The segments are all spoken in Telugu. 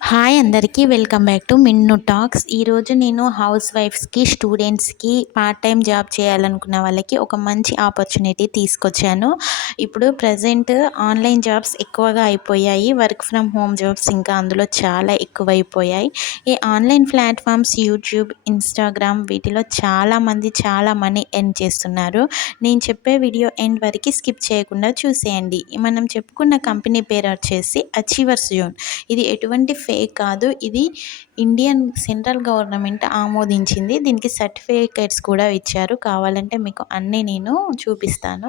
హాయ్ అందరికీ welcome back to Minnu talks ఈరోజు నేను హౌస్ వైఫ్స్కి స్టూడెంట్స్కి పార్ట్ టైం జాబ్ చేయాలనుకున్న వాళ్ళకి ఒక మంచి ఆపర్చునిటీ తీసుకొచ్చాను. ఇప్పుడు ప్రజెంట్ ఆన్లైన్ జాబ్స్ ఎక్కువగా అయిపోయాయి. వర్క్ ఫ్రమ్ హోమ్ జాబ్స్ ఇంకా అందులో చాలా ఎక్కువైపోయాయి. ఈ ఆన్లైన్ ప్లాట్ఫామ్స్ యూట్యూబ్ ఇన్స్టాగ్రామ్ వీటిలో చాలామంది చాలా మనీ ఎర్న్ చేస్తున్నారు. నేను చెప్పే వీడియో ఎండ్ వరకు స్కిప్ చేయకుండా చూసేయండి. మనం చెప్పుకున్న కంపెనీ పేరు వచ్చేసి అచీవర్స్ జోన్. ఇది ఎటువంటి ఫేక్ కాదు. ఇది ఇండియన్ సెంట్రల్ గవర్నమెంట్ ఆమోదించింది. దీనికి సర్టిఫికేట్స్ కూడా ఇచ్చారు. కావాలంటే మీకు అన్నీ నేను చూపిస్తాను.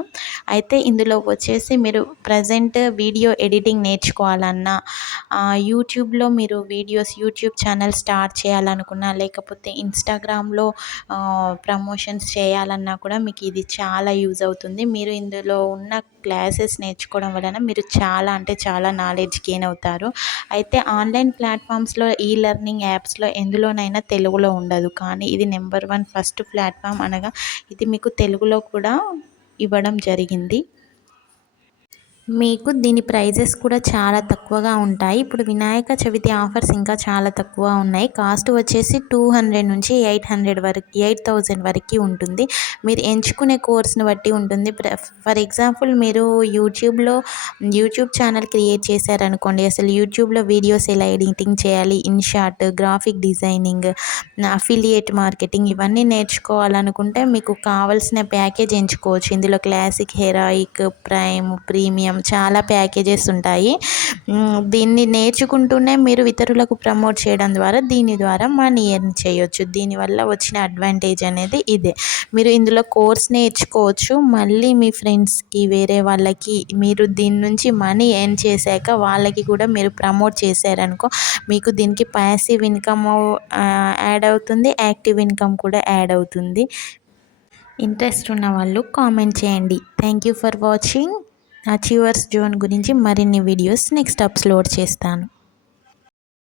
అయితే ఇందులో వచ్చేసి మీరు ప్రజెంట్ వీడియో ఎడిటింగ్ నేర్చుకోవాలన్నా యూట్యూబ్లో మీరు వీడియోస్ యూట్యూబ్ ఛానల్ స్టార్ట్ చేయాలనుకున్నా లేకపోతే ఇన్స్టాగ్రామ్లో ప్రమోషన్స్ చేయాలన్నా కూడా మీకు ఇది చాలా యూజ్ అవుతుంది. మీరు ఇందులో ఉన్న క్లాసెస్ నేర్చుకోవడం వలన మీరు చాలా అంటే చాలా నాలెడ్జ్ గెయిన్ అవుతారు. అయితే ఆన్లైన్ ప్లాట్ఫామ్స్లో ఈ లెర్నింగ్ యాప్స్లో ఎందులోనైనా తెలుగులో ఉండదు. కానీ ఇది నెంబర్ వన్ ఫస్ట్ ప్లాట్ఫామ్ అనగా ఇది మీకు తెలుగులో కూడా ఇవ్వడం జరిగింది. మీకు దీని ప్రైజెస్ కూడా చాలా తక్కువగా ఉంటాయి. ఇప్పుడు వినాయక చవితి ఆఫర్స్ ఇంకా చాలా తక్కువ ఉన్నాయి. కాస్ట్ వచ్చేసి టూ హండ్రెడ్ నుంచి ఎయిట్ హండ్రెడ్ వరకు ఎయిట్ థౌజండ్ వరకు ఉంటుంది. మీరు ఎంచుకునే కోర్స్ని బట్టి ఉంటుంది. ఫర్ ఎగ్జాంపుల్ మీరు యూట్యూబ్లో యూట్యూబ్ ఛానల్ క్రియేట్ చేశారనుకోండి. అసలు యూట్యూబ్లో వీడియోస్ ఎలా ఎడిటింగ్ చేయాలి? InShot graphic designing affiliate marketing ఇవన్నీ నేర్చుకోవాలనుకుంటే మీకు కావాల్సిన ప్యాకేజ్ ఎంచుకోవచ్చు. ఇందులో క్లాసిక్ హెరాయిక్ ప్రైమ్ ప్రీమియం చాలా ప్యాకేజెస్ ఉంటాయి. దీన్ని నేర్చుకుంటూనే మీరు ఇతరులకు ప్రమోట్ చేయడం ద్వారా దీని ద్వారా మనీ ఎర్న్ చేయొచ్చు. దీనివల్ల వచ్చిన అడ్వాంటేజ్ అనేది ఇదే. మీరు ఇందులో కోర్స్ నేర్చుకోవచ్చు. మళ్ళీ మీ ఫ్రెండ్స్కి వేరే వాళ్ళకి మీరు దీని నుంచి మనీ ఎర్న్ చేశాక వాళ్ళకి కూడా మీరు ప్రమోట్ చేశారనుకో మీకు దీనికి ప్యాసివ్ ఇన్కమ్ యాడ్ అవుతుంది. యాక్టివ్ ఇన్కమ్ కూడా యాడ్ అవుతుంది. ఇంట్రెస్ట్ ఉన్న వాళ్ళు కామెంట్ చేయండి. Thank you for watching achievers zone గురించి మరిన్ని వీడియోస్ నెక్స్ట్ అప్లోడ్ చేస్తాను.